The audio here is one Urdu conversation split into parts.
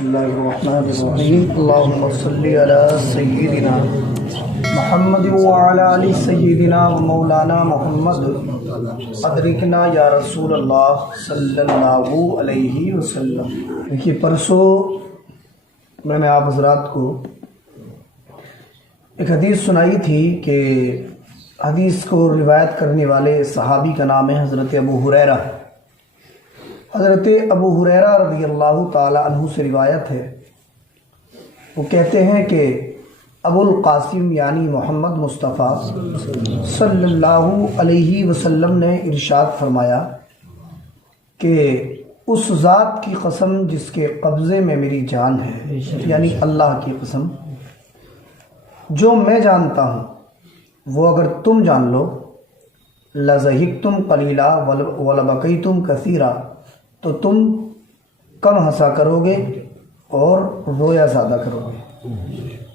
بسم اللہ الرحمن الرحیم اللہم صلی علی سیدنا محمد وعلی آل سیدنا و مولانا محمد ادرکنا یا رسول اللہ صلی اللہ علیہ وسلم۔ دیکھیے پرسوں میں نے آپ حضرات کو ایک حدیث سنائی تھی کہ حدیث کو روایت کرنے والے صحابی کا نام ہے حضرت ابو ہریرہ۔ حضرت ابو ہریرہ رضی اللہ تعالی عنہ سے روایت ہے، وہ کہتے ہیں کہ ابو القاسم یعنی محمد مصطفیٰ صلی اللہ علیہ وسلم نے ارشاد فرمایا کہ اس ذات کی قسم جس کے قبضے میں میری جان ہے، یعنی اللہ کی قسم، جو میں جانتا ہوں وہ اگر تم جان لو، لَضَحِكْتُمْ قَلِيلًا وَلَبَكَيْتُمْ كَثِيرًا، تو تم کم ہنسا کرو گے اور رویا زیادہ کرو گے۔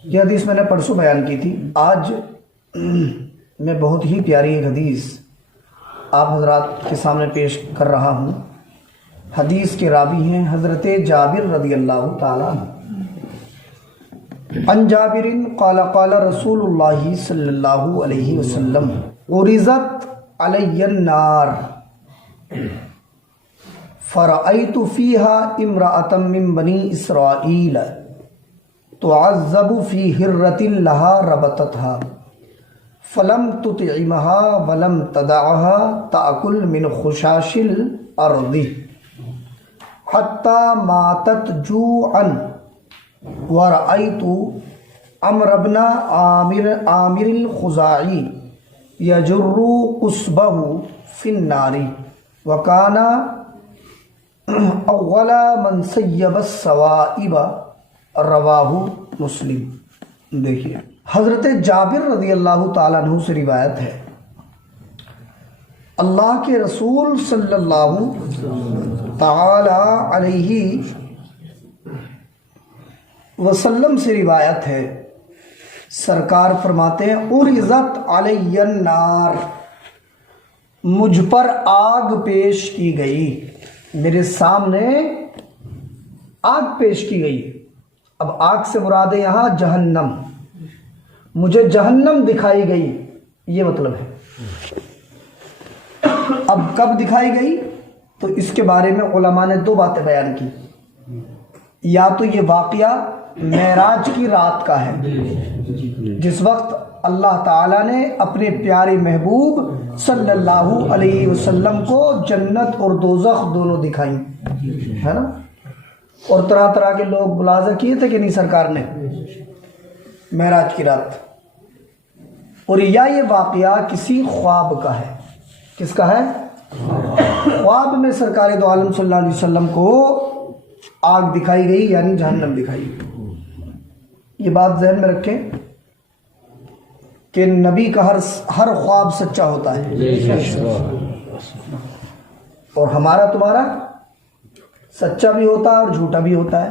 یہ حدیث میں نے پرسوں بیان کی تھی۔ آج میں بہت ہی پیاری ایک حدیث آپ حضرات کے سامنے پیش کر رہا ہوں۔ حدیث کے راوی ہیں حضرت جابر رضی اللہ تعالیٰ عنہ۔ عن جابر قال قال رسول اللہ صلی اللہ علیہ وسلم عرضت علی النار فرأيت فيها امرأة من بني إسرائيل تعذب في هرة لها ربطتها فلم تطعمها ولم تدعها تأكل من خشاش الأرض حتى ماتت جوعا ورأيت عمرو بن عامر الخزاعي يجر قصبه في النار وكان اولا من سیب السوائب، رواہ مسلم۔ دیکھیے حضرت جابر رضی اللہ تعالیٰ عنہ سے روایت ہے، اللہ کے رسول صلی اللہ تعالی علیہ وسلم سے روایت ہے، سرکار فرماتے ہیں عرضت علی النار، مجھ پر آگ پیش کی گئی، میرے سامنے آگ پیش کی گئی۔ اب آگ سے مراد ہے یہاں جہنم، مجھے جہنم دکھائی گئی، یہ مطلب ہے۔ اب کب دکھائی گئی تو اس کے بارے میں علماء نے دو باتیں بیان کی، یا تو یہ واقعہ معراج کی رات کا ہے، جس وقت اللہ تعالیٰ نے اپنے پیارے محبوب صلی اللہ علیہ وسلم کو جنت اور دوزخ دونوں دکھائیں، ہے نا، اور طرح طرح کے لوگ ملاحظہ کیے تھے کہ نہیں سرکار نے معراج کی رات، اور یا یہ واقعہ کسی خواب کا ہے۔ کس کا ہے؟ خواب میں سرکار دو عالم صلی اللہ علیہ وسلم کو آگ دکھائی گئی، یعنی جہنم دکھائی گئی۔ یہ بات ذہن میں رکھیں کہ نبی کا ہر خواب سچا ہوتا ہے، اور ہمارا تمہارا سچا بھی ہوتا ہے اور جھوٹا بھی ہوتا ہے۔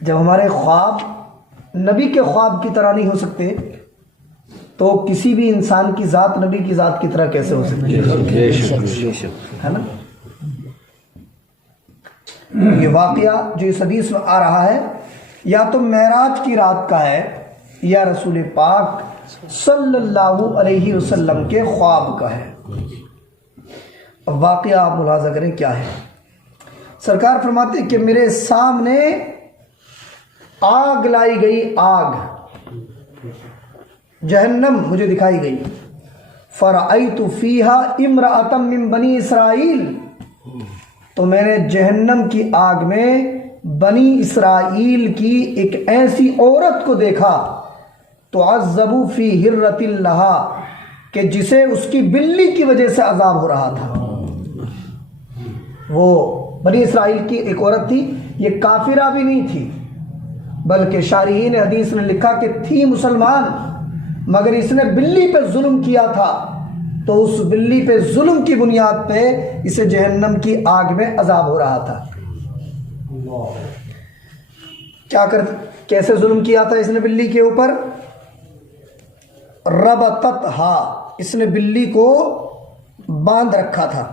جب ہمارے خواب نبی کے خواب کی طرح نہیں ہو سکتے تو کسی بھی انسان کی ذات نبی کی ذات کی طرح کیسے ہو سکتی ہے نا۔ یہ واقعہ جو اس حدیث میں آ رہا ہے یا تو معراج کی رات کا ہے یا رسول پاک صلی اللہ علیہ وسلم کے خواب کا ہے۔ اب واقعہ آپ ملاحظہ کریں کیا ہے۔ سرکار فرماتے ہیں کہ میرے سامنے آگ لائی گئی، آگ جہنم مجھے دکھائی گئی۔ فرأیت فیہا امرأة من بنی اسرائیل، تو میں نے جہنم کی آگ میں بنی اسرائیل کی ایک ایسی عورت کو دیکھا، تعذب فی ہرۃ لہا، کہ جسے اس کی بلی کی وجہ سے عذاب ہو رہا تھا۔ وہ بنی اسرائیل کی ایک عورت تھی، یہ کافرہ بھی نہیں تھی، بلکہ شارحین حدیث نے لکھا کہ تھی مسلمان، مگر اس نے بلی پہ ظلم کیا تھا، تو اس بلی پہ ظلم کی بنیاد پہ اسے جہنم کی آگ میں عذاب ہو رہا تھا۔ کیسے ظلم کیا تھا اس نے بلی کے اوپر؟ ربطتھا، اس نے بلی کو باندھ رکھا تھا۔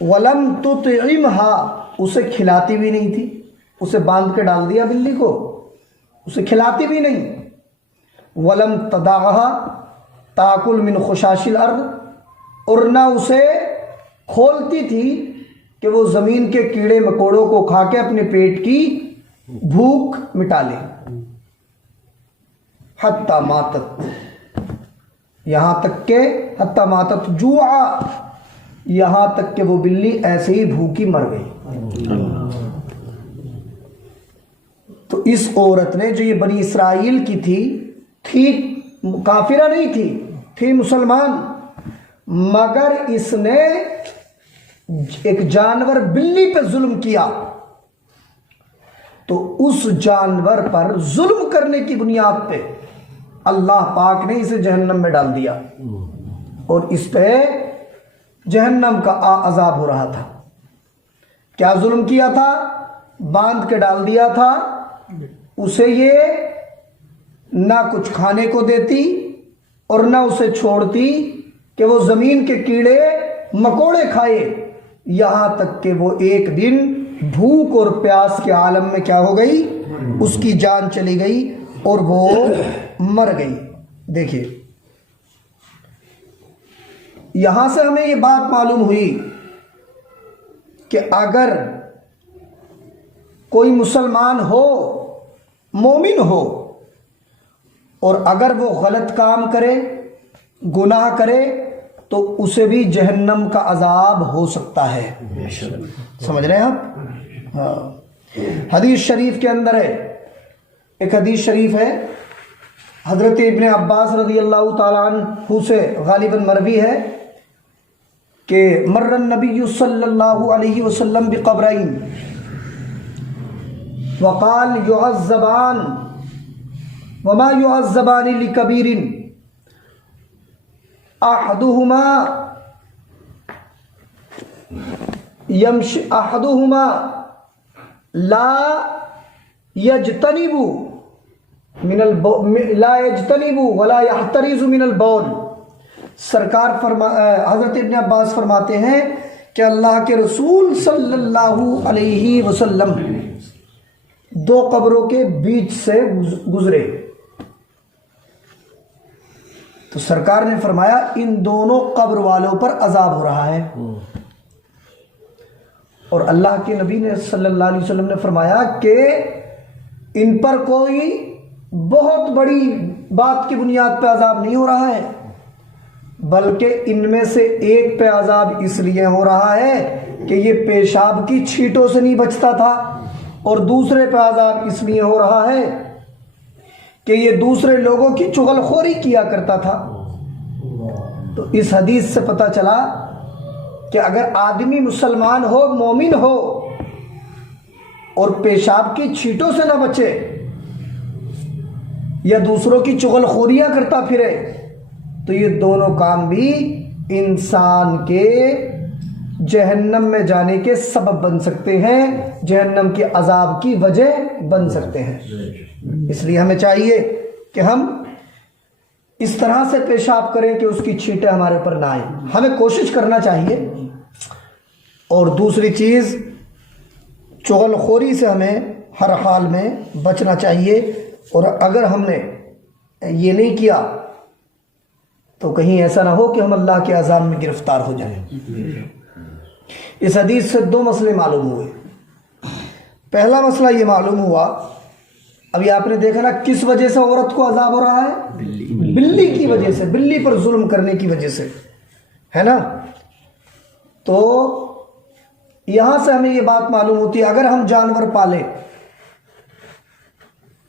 ولم تطعمها، اسے کھلاتی بھی نہیں تھی، اسے باندھ کے ڈال دیا بلی کو، اسے کھلاتی بھی نہیں۔ وَلَمْ تَدَعْهَا تَأْكُلْ مِنْ خُشَاشِ الْأَرْضِ، اور نہ اسے کھولتی تھی کہ وہ زمین کے کیڑے مکوڑوں کو کھا کے اپنے پیٹ کی بھوک مٹا لے۔ حتیٰ ماتت، یہاں تک کہ حتیٰ ماتت جوعا، یہاں تک کہ وہ بلی ایسے ہی بھوکی مر گئی۔ تو اس عورت نے جو یہ بنی اسرائیل کی تھی کافرہ نہیں تھی مسلمان، مگر اس نے ایک جانور بلی پہ ظلم کیا، تو اس جانور پر ظلم کرنے کی بنیاد پہ اللہ پاک نے اسے جہنم میں ڈال دیا، اور اس پہ جہنم کا عذاب ہو رہا تھا۔ کیا ظلم کیا تھا؟ باندھ کے ڈال دیا تھا، اسے یہ نہ کچھ کھانے کو دیتی اور نہ اسے چھوڑتی کہ وہ زمین کے کیڑے مکوڑے کھائے، یہاں تک کہ وہ ایک دن بھوک اور پیاس کے عالم میں کیا ہو گئی، اس کی جان چلی گئی اور وہ مر گئی۔ دیکھیے یہاں سے ہمیں یہ بات معلوم ہوئی کہ اگر کوئی مسلمان ہو، مومن ہو، اور اگر وہ غلط کام کرے، گناہ کرے، تو اسے بھی جہنم کا عذاب ہو سکتا ہے۔ سمجھ رہے ہیں آپ؟ ہاں، حدیث شریف کے اندر ہے، ایک حدیث شریف ہے حضرت ابن عباس رضی اللہ تعالیٰ عنہ سے غالباً مروی ہے کہ مر النبی صلی اللہ علیہ وسلم بقبرین وقال يعذبان وما يعذبان لكبير احدهما لا يجتنب ولا يحترز من البول۔ سرکار حضرت ابن عباس فرماتے ہیں کہ اللہ کے رسول صلی اللہ علیہ وسلم دو قبروں کے بیچ سے گزرے، تو سرکار نے فرمایا ان دونوں قبر والوں پر عذاب ہو رہا ہے، اور اللہ کے نبی نے صلی اللہ علیہ وسلم نے فرمایا کہ ان پر کوئی بہت بڑی بات کی بنیاد پہ عذاب نہیں ہو رہا ہے، بلکہ ان میں سے ایک پہ عذاب اس لیے ہو رہا ہے کہ یہ پیشاب کی چھینٹوں سے نہیں بچتا تھا، اور دوسرے پہ عذاب اس لیے ہو رہا ہے کہ یہ دوسرے لوگوں کی چغل خوری کیا کرتا تھا۔ تو اس حدیث سے پتہ چلا کہ اگر آدمی مسلمان ہو، مومن ہو، اور پیشاب کی چھینٹوں سے نہ بچے یا دوسروں کی چغل خوریاں کرتا پھرے، تو یہ دونوں کام بھی انسان کے جہنم میں جانے کے سبب بن سکتے ہیں، جہنم کے عذاب کی وجہ بن سکتے ہیں۔ اس لیے ہمیں چاہیے کہ ہم اس طرح سے پیشاب کریں کہ اس کی چھینٹیں ہمارے پر نہ آئیں، ہمیں کوشش کرنا چاہیے۔ اور دوسری چیز، چغل خوری سے ہمیں ہر حال میں بچنا چاہیے، اور اگر ہم نے یہ نہیں کیا تو کہیں ایسا نہ ہو کہ ہم اللہ کے عذاب میں گرفتار ہو جائیں۔ اس حدیث سے دو مسئلے معلوم ہوئے۔ پہلا مسئلہ یہ معلوم ہوا، ابھی آپ نے دیکھا نا کس وجہ سے عورت کو عذاب ہو رہا ہے، بلی کی وجہ سے، بلی پر ظلم کرنے کی وجہ سے، ہے نا۔ تو یہاں سے ہمیں یہ بات معلوم ہوتی ہے اگر ہم جانور پالیں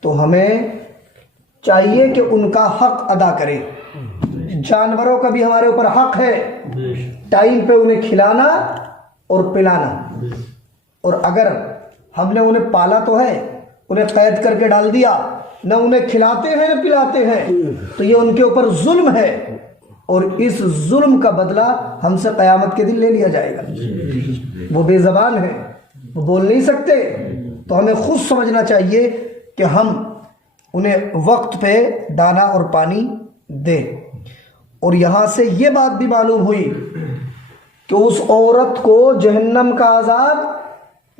تو ہمیں چاہیے کہ ان کا حق ادا کریں۔ جانوروں کا بھی ہمارے اوپر حق ہے، ٹائم پہ انہیں کھلانا اور پلانا، اور اگر ہم نے انہیں پالا تو ہے، انہیں قید کر کے ڈال دیا، نہ انہیں کھلاتے ہیں نہ پلاتے ہیں، تو یہ ان کے اوپر ظلم ہے، اور اس ظلم کا بدلہ ہم سے قیامت کے دن لے لیا جائے گا۔ وہ بے زبان ہیں، وہ بول نہیں سکتے، تو ہمیں خود سمجھنا چاہیے کہ ہم انہیں وقت پہ دانا اور پانی دیں۔ اور یہاں سے یہ بات بھی معلوم ہوئی کہ اس عورت کو جہنم کا عذاب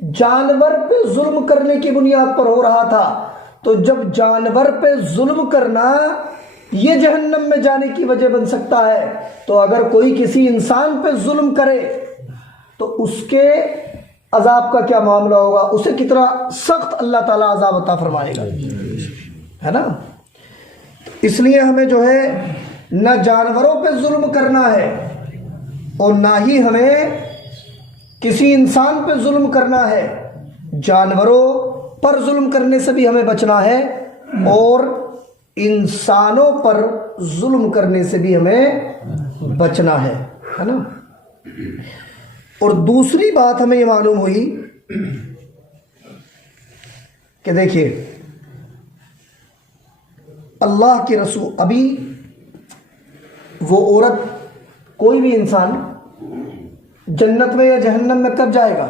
جانور پہ ظلم کرنے کی بنیاد پر ہو رہا تھا، تو جب جانور پہ ظلم کرنا یہ جہنم میں جانے کی وجہ بن سکتا ہے، تو اگر کوئی کسی انسان پہ ظلم کرے تو اس کے عذاب کا کیا معاملہ ہوگا، اسے کتنا سخت اللہ تعالیٰ عذاب عطا فرمائے گا، ہے نا؟ اس لیے ہمیں جو ہے نہ جانوروں پہ ظلم کرنا ہے اور نہ ہی ہمیں کسی انسان پہ ظلم کرنا ہے۔ جانوروں پر ظلم کرنے سے بھی ہمیں بچنا ہے اور انسانوں پر ظلم کرنے سے بھی ہمیں بچنا ہے نا؟ اور دوسری بات ہمیں یہ معلوم ہوئی کہ دیکھیے اللہ کے رسول، ابھی وہ عورت، کوئی بھی انسان جنت میں یا جہنم میں کب جائے گا؟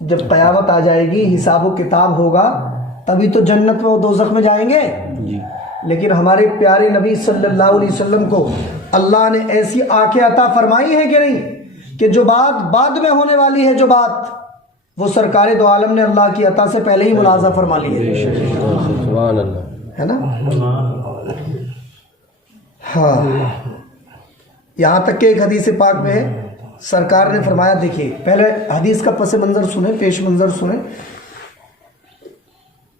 جب قیامت آ جائے گی، حساب و کتاب ہوگا، تبھی تو جنت میں و دوزخ میں جائیں گے۔ لیکن ہمارے پیارے نبی صلی اللہ علیہ وسلم کو اللہ نے ایسی آنکھیں عطا فرمائی ہیں کہ نہیں، کہ جو بات بعد میں ہونے والی ہے، جو بات وہ سرکار دو عالم نے اللہ کی عطا سے پہلے ہی ملاحظہ فرما لی ہے نا؟ ہاں، یہاں تک کہ ایک حدیث پاک میں سرکار نے فرمایا، دیکھیے پہلے حدیث کا پس منظر سنیں، پیش منظر سنیں۔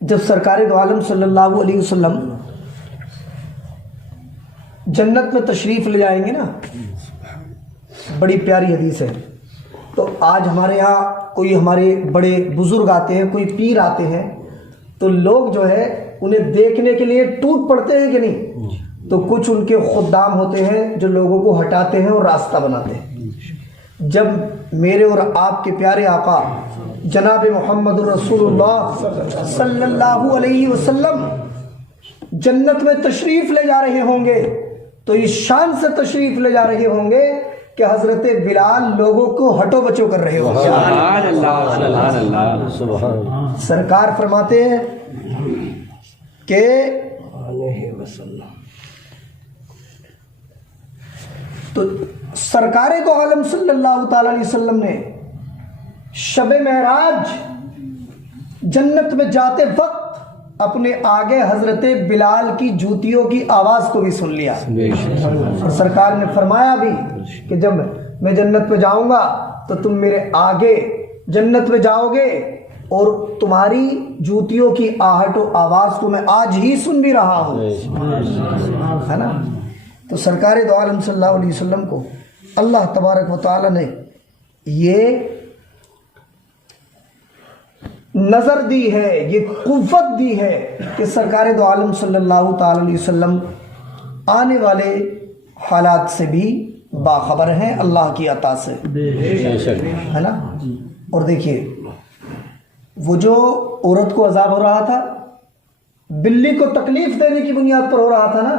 جب سرکار دو عالم صلی اللہ علیہ وسلم جنت میں تشریف لے جائیں گے نا، بڑی پیاری حدیث ہے، تو آج ہمارے یہاں کوئی ہمارے بڑے بزرگ آتے ہیں، کوئی پیر آتے ہیں، تو لوگ جو ہے انہیں دیکھنے کے لیے ٹوٹ پڑتے ہیں کہ نہیں؟ تو کچھ ان کے خدام ہوتے ہیں جو لوگوں کو ہٹاتے ہیں اور راستہ بناتے ہیں۔ جب میرے اور آپ کے پیارے آقا جناب محمد الرسول اللہ صلی اللہ علیہ وسلم جنت میں تشریف لے جا رہے ہوں گے، تو اس شان سے تشریف لے جا رہے ہوں گے کہ حضرت بلال لوگوں کو ہٹو بچو کر رہے ہوں گے۔ سرکار فرماتے ہیں کہ تو سرکار دو عالم صلی اللہ تعالی علیہ وسلم نے شب معراج جنت میں جاتے وقت اپنے آگے حضرت بلال کی جوتیوں کی آواز کو بھی سن لیا، اور سرکار نے فرمایا بھی کہ جب میں جنت میں جاؤں گا تو تم میرے آگے جنت میں جاؤ گے اور تمہاری جوتیوں کی آہٹ و آواز کو میں آج ہی سن بھی رہا ہوں، ہے نا؟ تو سرکار دو عالم صلی اللہ علیہ وسلم کو اللہ تبارک و تعالی نے یہ نظر دی ہے، یہ قوت دی ہے کہ سرکار دو عالم صلی اللہ تعالی علیہ وسلم آنے والے حالات سے بھی باخبر ہیں اللہ کی عطا سے، ہے نا؟ اور دیکھیے وہ جو عورت کو عذاب ہو رہا تھا، بلی کو تکلیف دینے کی بنیاد پر ہو رہا تھا نا۔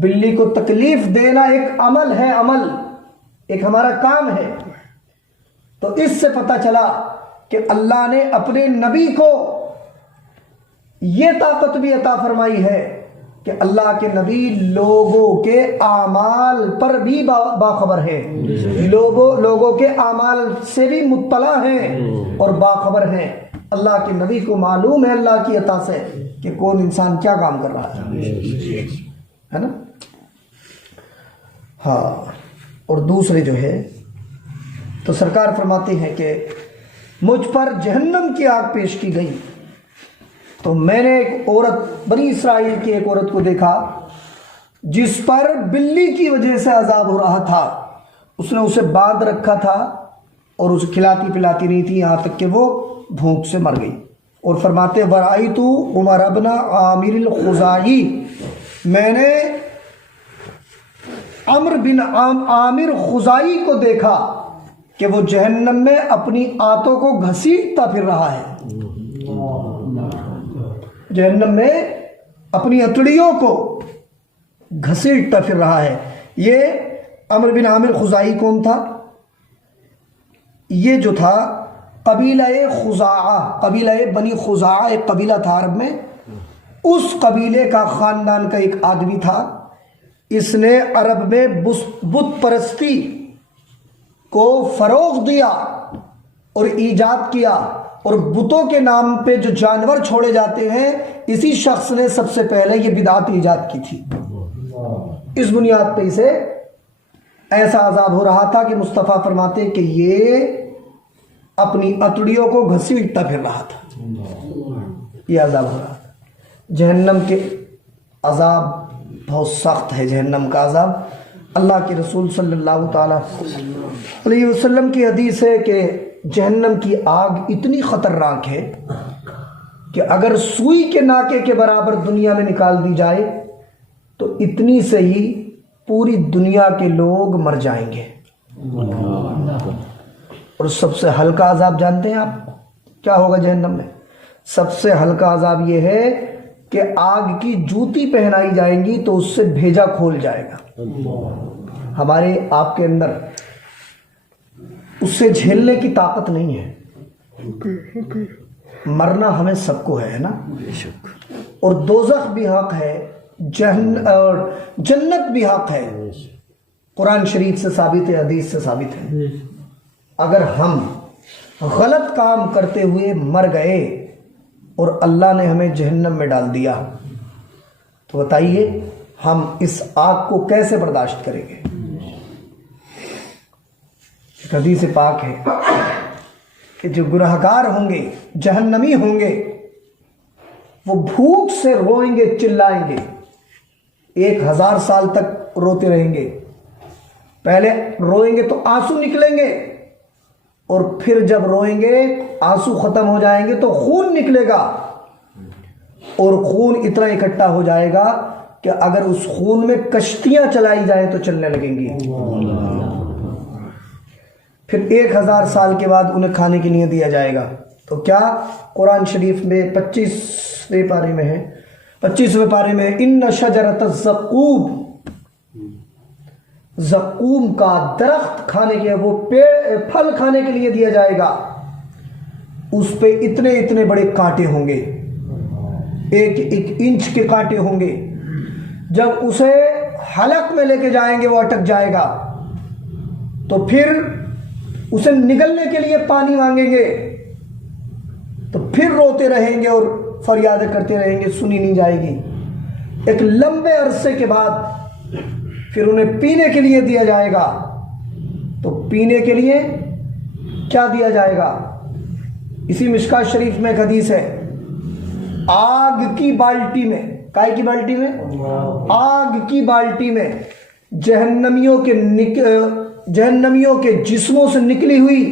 بلی کو تکلیف دینا ایک عمل ہے، عمل ایک ہمارا کام ہے۔ تو اس سے پتہ چلا کہ اللہ نے اپنے نبی کو یہ طاقت بھی عطا فرمائی ہے کہ اللہ کے نبی لوگوں کے اعمال پر بھی باخبر ہے، لوگوں کے اعمال سے بھی مطلع ہیں اور باخبر ہیں۔ اللہ کے نبی کو معلوم ہے اللہ کی عطا سے کہ کون انسان کیا کام کر رہا ہے نا؟ ہاں، اور دوسرے جو ہے تو سرکار فرماتے ہیں کہ مجھ پر جہنم کی آگ پیش کی گئی، تو میں نے ایک عورت، بنی اسرائیل کی ایک عورت کو دیکھا جس پر بلی کی وجہ سے عذاب ہو رہا تھا۔ اس نے اسے باندھ رکھا تھا اور اسے کھلاتی پلاتی نہیں تھی، یہاں تک کہ وہ بھوک سے مر گئی۔ اور فرماتے ورائیت عمر بن عامر الخزاعی، میں نے عمر بن عامر خزاعی کو دیکھا کہ وہ جہنم میں اپنی آنتوں کو گھسیٹتا پھر رہا ہے، جہنم میں اپنی ہتھیلیوں کو گھسیٹتا پھر رہا ہے۔ یہ عمر بن عامر خزاعی کون تھا؟ یہ جو تھا قبیلہ خزاعہ، قبیلہ بنی خزاعہ ایک قبیلہ تھا عرب میں، اس قبیلے کا خاندان کا ایک آدمی تھا۔ اس نے عرب میں بت پرستی کو فروغ دیا اور ایجاد کیا، اور بتوں کے نام پہ جو جانور چھوڑے جاتے ہیں اسی شخص نے سب سے پہلے یہ بدعت ایجاد کی تھی۔ اس بنیاد پہ اسے ایسا عذاب ہو رہا تھا کہ مصطفیٰ فرماتے کہ یہ اپنی اتڑیوں کو گھسیٹتا پھر رہا تھا، یہ عذاب ہو رہا تھا۔ جہنم کے عذاب بہت سخت ہے، جہنم کا عذاب۔ اللہ کے رسول صلی اللہ تعالی علیہ وسلم کی حدیث ہے کہ جہنم کی آگ اتنی خطرناک ہے کہ اگر سوئی کے ناکے کے برابر دنیا میں نکال دی جائے تو اتنی سے ہی پوری دنیا کے لوگ مر جائیں گے۔ اور سب سے ہلکا عذاب جانتے ہیں آپ کیا ہوگا جہنم میں؟ سب سے ہلکا عذاب یہ ہے کہ آگ کی جوتی پہنائی جائیں گی تو اس سے بھیجا کھول جائے گا۔ ہمارے آپ کے اندر اس سے جھیلنے کی طاقت نہیں ہے۔ مرنا ہمیں سب کو ہے نا، اور دوزخ بھی حق ہے، جنت بھی حق ہے، قرآن شریف سے ثابت ہے، حدیث سے ثابت ہے۔ اگر ہم غلط کام کرتے ہوئے مر گئے اور اللہ نے ہمیں جہنم میں ڈال دیا تو بتائیے ہم اس آگ کو کیسے برداشت کریں گے؟ حدیث پاک ہے کہ جو گنہگار ہوں گے، جہنمی ہوں گے، وہ بھوک سے روئیں گے، چلائیں گے، 1000 سال تک روتے رہیں گے۔ پہلے روئیں گے تو آنسو نکلیں گے، اور پھر جب روئیں گے آنسو ختم ہو جائیں گے تو خون نکلے گا، اور خون اتنا اکٹھا ہو جائے گا کہ اگر اس خون میں کشتیاں چلائی جائیں تو چلنے لگیں گی۔ پھر 1000 سال کے بعد انہیں کھانے کے لیے دیا جائے گا تو کیا؟ قرآن شریف میں 25ویں پارے میں ہے، 25ویں پارے میں ان شجرۃ الزقوم، زقوم کا درخت کھانے کے، وہ پھل کھانے کے لیے دیا جائے گا، اس پہ اتنے اتنے بڑے کانٹے ہوں گے، 1 انچ کے کانٹے ہوں گے۔ جب اسے حلق میں لے کے جائیں گے وہ اٹک جائے گا، تو پھر اسے نگلنے کے لیے پانی مانگیں گے تو پھر روتے رہیں گے اور فریادیں کرتے رہیں گے، سنی نہیں جائے گی۔ ایک لمبے عرصے کے بعد پھر انہیں پینے کے لیے دیا جائے گا، تو پینے کے لیے کیا دیا جائے گا؟ اسی مشکات شریف میں ایک حدیث ہے، آگ کی بالٹی میں، کائے کی بالٹی میں؟ آگ کی بالٹی میں جہنمیوں کے جسموں سے نکلی ہوئی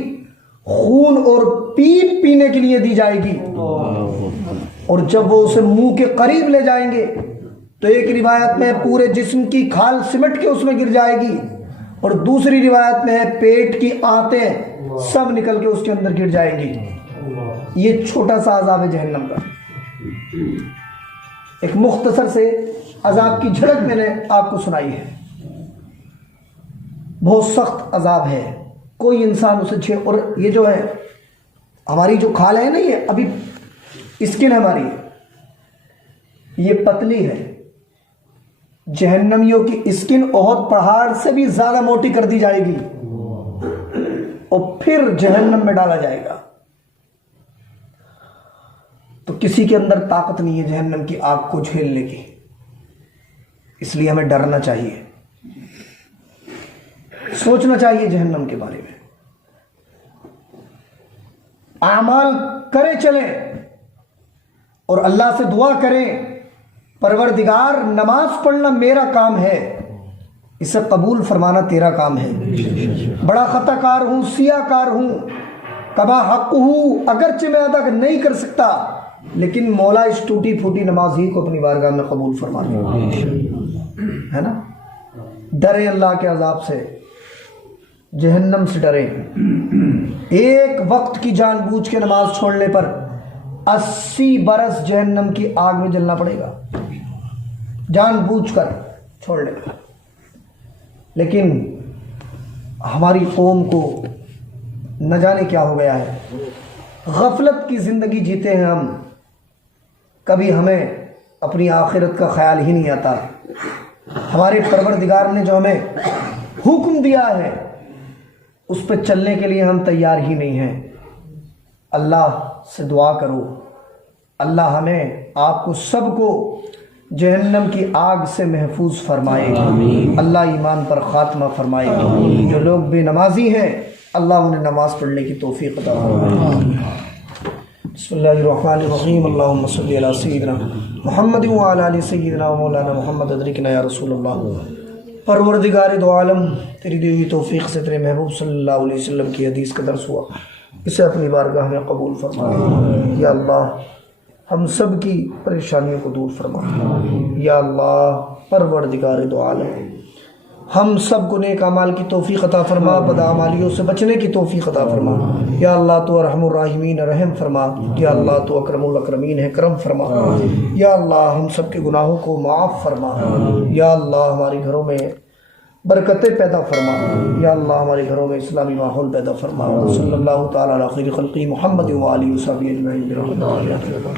خون اور پیپ پینے کے لیے دی جائے گی، اور جب وہ اسے منہ کے قریب لے جائیں گے تو ایک روایت میں پورے جسم کی کھال سمٹ کے اس میں گر جائے گی، اور دوسری روایت میں ہے پیٹ کی آنتیں سب نکل کے اس کے اندر گر جائیں گی۔ یہ چھوٹا سا عذاب ہے جہنم کا۔ ایک مختصر سے عذاب کی جھلک میں نے آپ کو سنائی ہے، بہت سخت عذاب ہے، کوئی انسان اسے اور یہ جو ہے ہماری جو کھال ہے نا، یہ ابھی اسکن ہماری ہے، یہ پتلی ہے، جہنمیوں کی اسکن احد پہاڑ سے بھی زیادہ موٹی کر دی جائے گی اور پھر جہنم میں ڈالا جائے گا۔ تو کسی کے اندر طاقت نہیں ہے جہنم کی آگ کو جھیلنے کی، اس لیے ہمیں ڈرنا چاہیے، سوچنا چاہیے جہنم کے بارے میں، اعمال کرے چلیں اور اللہ سے دعا کریں، پروردگار نماز پڑھنا میرا کام ہے، اسے قبول فرمانا تیرا کام ہے، بڑا خطا کار ہوں، سیاہ کار ہوں، کما حق ہوں، اگرچہ میں ادا نہیں کر سکتا، لیکن مولا اس ٹوٹی پھوٹی نماز ہی کو اپنی بارگاہ میں قبول فرمانا ہے نا۔ ڈرے اللہ کے عذاب سے، جہنم سے ڈرے۔ ایک وقت کی جان بوجھ کے نماز چھوڑنے پر 80 برس جہنم کی آگ میں جلنا پڑے گا، جان بوجھ کر چھوڑنے پر۔ لیکن ہماری قوم کو نہ جانے کیا ہو گیا ہے، غفلت کی زندگی جیتے ہیں ہم، کبھی ہمیں اپنی آخرت کا خیال ہی نہیں آتا۔ ہمارے پروردگار نے جو ہمیں حکم دیا ہے اس پہ چلنے کے لیے ہم تیار ہی نہیں ہیں۔ اللہ سے دعا کرو اللہ ہمیں آپ کو سب کو جہنم کی آگ سے محفوظ فرمائے، اللہ ایمان پر خاتمہ فرمائے۔ جو لوگ بے نمازی ہیں اللہ انہیں نماز پڑھنے کی توفیق عطا فرمائے۔ بسم اللہ الرحمن الرحیم، اللہم صلی علی سیدنا محمد وعلی آل سیدنا و مولانا محمد، ادرکنا یا رسول اللہ۔ پروردگار دو عالم، تیری دی ہوئی توفیق سے تیرے محبوب صلی اللہ علیہ وسلم کی حدیث کا درس ہوا، اسے اپنی بارگاہ میں قبول فرما۔ یا اللہ ہم سب کی پریشانیوں کو دور فرما۔ یا اللہ پروردگار دو عالم، ہم سب کو نیک اعمال کی توفیق عطا فرما، بد اعمالیوں سے بچنے کی توفیق عطا فرما۔ یا اللہ تو ارحم الراحمین رحم فرما۔ یا اللہ تو اکرم الاکرمین ہے کرم فرما۔ یا اللہ ہم سب کے گناہوں کو معاف فرما۔ یا اللہ ہمارے گھروں میں برکتیں پیدا فرما۔ یا اللہ ہمارے گھروں میں اسلامی ماحول پیدا فرما۔ صلی اللہ تعالیٰ علی خیر خلقی محمد و آلہ و صحبہ اجمعین برحمتک۔